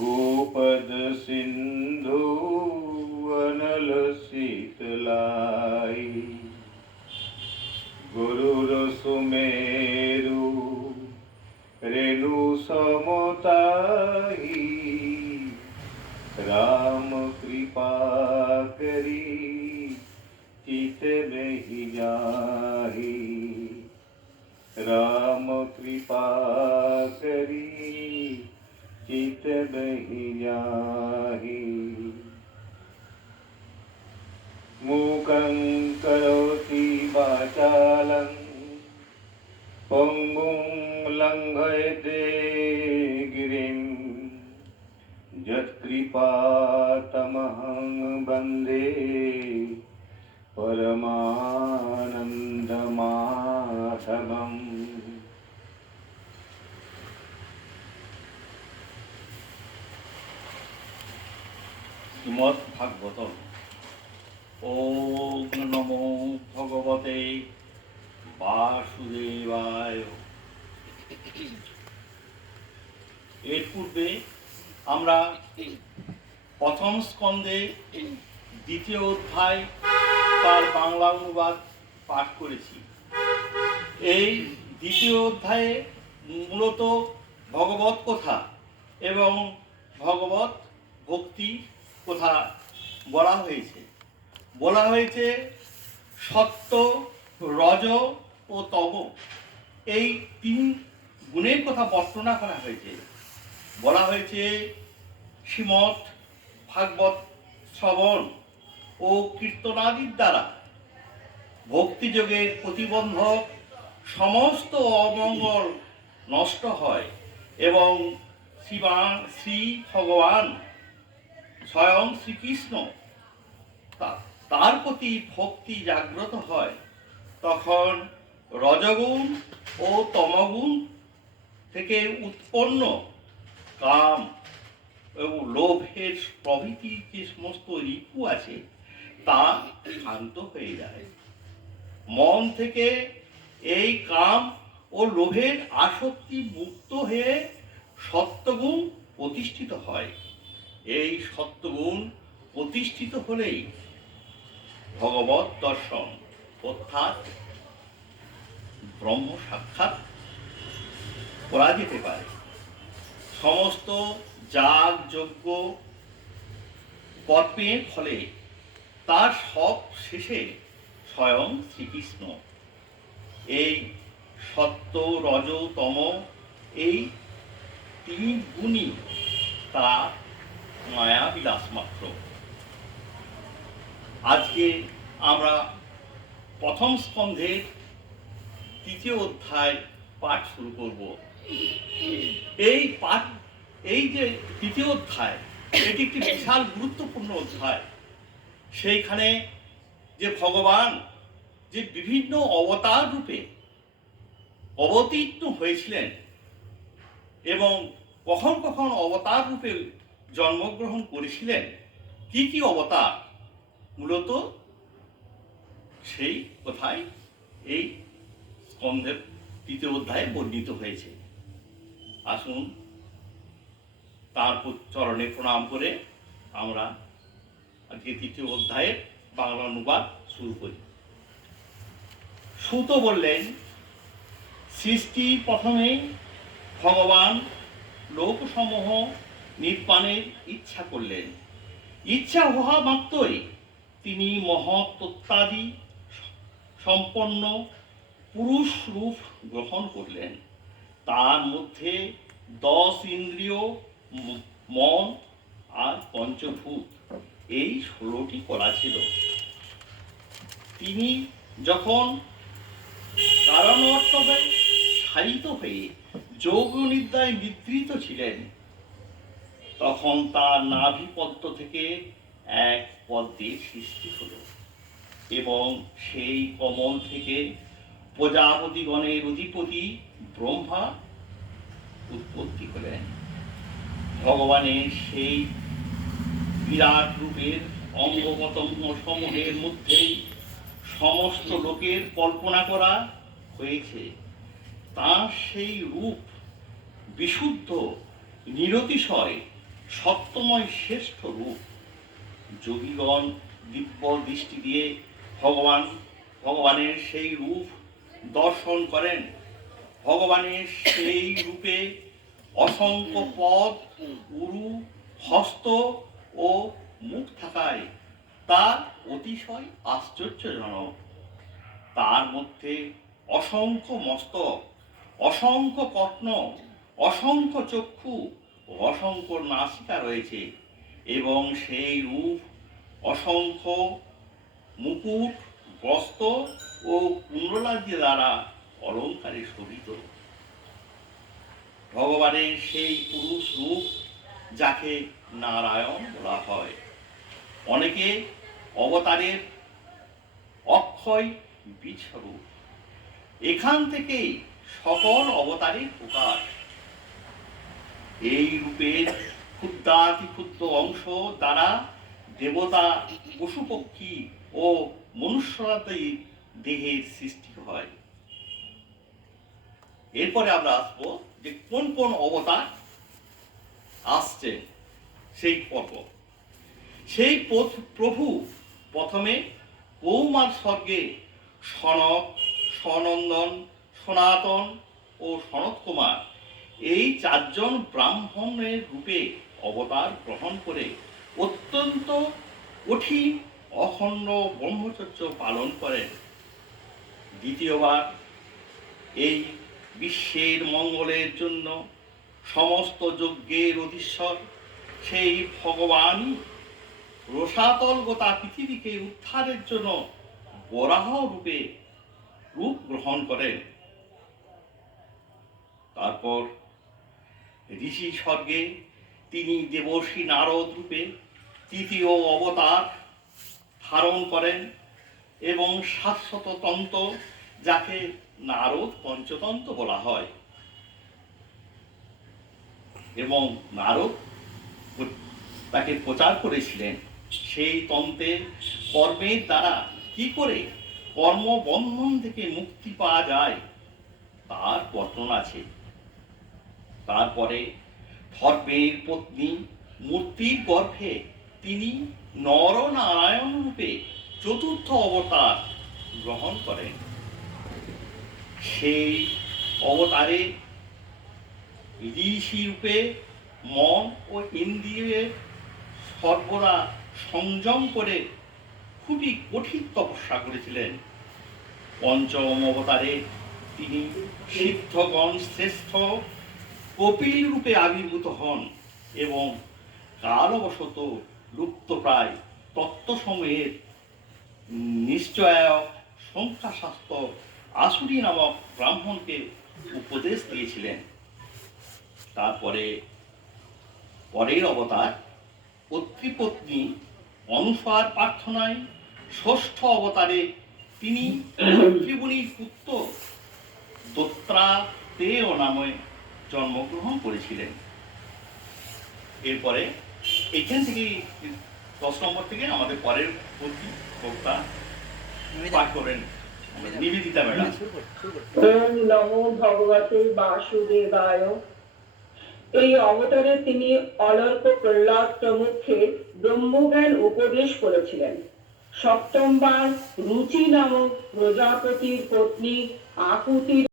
गोपद सिंधु अनल शीतलाई। गुरुर सुमेरु रेणु समताई। राम कृपा करी चित नहीं जाही। राम कृपा करी, चित नहीं जाही। मूकं करोति वाचालं पङ्गुं लङ्घयते गिरिं। यत्कृपातमहं वंदे परमानन्दमाधवम् শ্রীমৎ ভাগবতম। ওম নমো ভগবতে বাসুদেবায়। এর পূর্বে আমরা প্রথম স্কন্ধে দ্বিতীয় অধ্যায় তার বাংলা অনুবাদ পাঠ করেছি। এই দ্বিতীয় অধ্যায়ে মূলত ভগবত কথা এবং ভগবত ভক্তি কথা বলা হয়েছে। বলা হয়েছে, সত্য, রজ ও তব। এই তিন গুণের কথা বর্ণনা করা হয়েছে। বলা হয়েছে, শ্রীমৎ ভাগবত শ্রবণ ও কীর্তনাদির দ্বারা ভক্তিযোগের প্রতিবন্ধক সমস্ত অমঙ্গল নষ্ট হয় এবং শ্রীমান শ্রী ভগবান স্বয়ং শ্রীকৃষ্ণ তার প্রতি ভক্তি জাগ্রত হয়, তখন রজগুণ ও তমগুণ থেকে উৎপন্ন কাম এবং লোভের প্রভৃতি যে সমস্ত রিপু আছে, তা শান্ত হয়ে যায়। মন থেকে এই কাম ও লোভের আসক্তি মুক্ত হয়ে সত্যগুণ প্রতিষ্ঠিত হয়। এই সত্যগুণ প্রতিষ্ঠিত হলেই ভগবত দর্শন, অর্থাৎ ব্রহ্ম সাক্ষাৎ করা যেতে পারে। সমস্ত যাগ, যজ্ঞ, কর্মের ফলে তার সব শেষে স্বয়ং শ্রীকৃষ্ণ। এই সত্য, রজ, তম, এই তিন গুণই তার মায়া বিলাস মাত্র। আজকে আমরা প্রথম স্কন্ধের তৃতীয় অধ্যায় পাঠ শুরু করব। এই পাঠ, এই যে তৃতীয় অধ্যায়, এটি একটি বিশাল গুরুত্বপূর্ণ অধ্যায়। সেইখানে যে ভগবান যে বিভিন্ন অবতার রূপে অবতীর্ণ হয়েছিলেন এবং কখন কখন অবতার রূপে জন্মগ্রহণ করেছিলেন, কি কি অবতার, মূলত সেই কথাই এই স্কন্ধের তৃতীয় অধ্যায়ে বর্ণিত হয়েছে। আসুন তার চরণে প্রণাম করে আমরা আজকে তৃতীয় অধ্যায়ের বাংলা অনুবাদ শুরু করি। সুত বললেন, সৃষ্টি প্রথমে ভগবান লোকসমূহ নির্বাণের ইচ্ছা করলেন। ইচ্ছা হওয়া মাত্রই তিনি মহত্ত্বাদি সম্পন্ন পুরুষ রূপ গ্রহণ করলেন। তার মধ্যে দশ ইন্দ্রিয়, মন আর পঞ্চভূত, এই ষোলোটি করা ছিল। তিনি যখন কারণবর্তবে শায়িত হয়ে যোগ নিদ্রিত ছিলেন। তখন তার নাভিপদ্ম থেকে এক পদ্মের সৃষ্টি হলো এবং সেই কমল থেকে প্রজাপতিগণের অধিপতি ব্রহ্মা উৎপত্তি হলেন। ভগবানের সেই বিরাট রূপের অঙ্গপতঙ্গ সমূহের মধ্যেই সমস্ত লোকের কল্পনা করা হয়েছে। তাঁর সেই রূপ বিশুদ্ধ, নিরতিশয়, সত্যময় শ্রেষ্ঠ রূপ। যোগীগণ দিব্য দৃষ্টি দিয়ে ভগবান, ভগবানের সেই রূপ দর্শন করেন। ভগবানের সেই রূপে অসংখ্য পদ, উরু, হস্ত ও মুখ থাকায় তা অতিশয় আশ্চর্যজনক। তার মধ্যে অসংখ্য মস্তক, অসংখ্য কর্ণ অসংখ্য চক্ষু অসংখ্য নাসিকা রয়েছে এবং সেই রূপ অসংখ্য মুকুট, বস্ত্র ও কুণ্ডলাদি দ্বারা অলঙ্কারে শোভিত। ভগবানের সেই পুরুষ রূপ যাকে নারায়ণ বলা হয়। অনেকে অবতারের অক্ষয় বীজস্বরূপ এখান থেকেই সকল অবতারের প্রকাশ। এই রূপের ক্ষুদ্রাতি ক্ষুদ্র অংশ দ্বারা দেবতা পশু পক্ষী ও মনুষ্যরাতে দেহের সৃষ্টি হয়। এরপরে আমরা আসব যে কোন কোন অবতার আসছে সেই পর্ব। সেই প্রভু প্রথমে কৌমার স্বর্গে সনক সনন্দন সনাতন ও সনত কুমার এই চারজন ব্রাহ্মণের রূপে অবতার গ্রহণ করে অত্যন্ত কঠিন, অখণ্ড, ব্রহ্মচর্য পালন করেন। দ্বিতীয়বার এই বিশ্বের মঙ্গলের জন্য সমস্ত যজ্ঞের অধীশ্বর সেই ভগবান রসাতল গোটা পৃথিবীকে উদ্ধারের জন্য বরাহ রূপে রূপ গ্রহণ করেন। তারপর ঋষি স্বর্গে তিনি দেবর্ষী নারদ রূপে তৃতীয় অবতার ধারণ করেন এবং শাশ্বত তন্ত্র, যাকে নারদ পঞ্চতন্ত্র বলা হয়। এবং নারদ তাকে প্রচার করেছিলেন। সেই তন্ত্রের কর্মের দ্বারা কি করে কর্মবন্ধন থেকে মুক্তি পাওয়া যায়, তার বর্ণনা আছে। তারপরে ধর্মের পত্নী মূর্তির গর্ভে তিনি নরনারায়ণ রূপে চতুর্থ অবতার গ্রহণ করেন। সেই অবতারে ঋষি রূপে মন ও ইন্দ্রিয়ে সর্বদা সংযম করে খুবই কঠিন তপস্যা করেছিলেন। পঞ্চম অবতারে তিনি সিদ্ধগণ শ্রেষ্ঠ কপিল রূপে আবির্ভূত হন এবং কালবশত লুপ্তপ্রায় তত্ত্বসমূহের নিশ্চয়ায়ক সংখ্যাশাস্ত্র আসুরি নামক ব্রাহ্মণকে উপদেশ দিয়েছিলেন। তারপরে পরের অবতার পত্নী অনুসার প্রার্থনায় ষষ্ঠ অবতারে তিনি ত্রিগুণীর পুত্র দত্রাতেয় নামে জন্মগ্রহণ করেছিলেন। এরপরে এখান থেকে দশ নম্বর থেকে আমাদের পরের প্রতি বক্তা পাঠ করবেন নিবেদিতা। ম্যাডাম। নমো ভগবতে বাসুদেবায় এই অবতারে তিনি অলর্ক প্রহ্লাদ প্রমুখে ব্রহ্মজ্ঞান উপদেশ করেছিলেন। সপ্তমবার রুচি নামক প্রজাপতির পত্নী আকুতির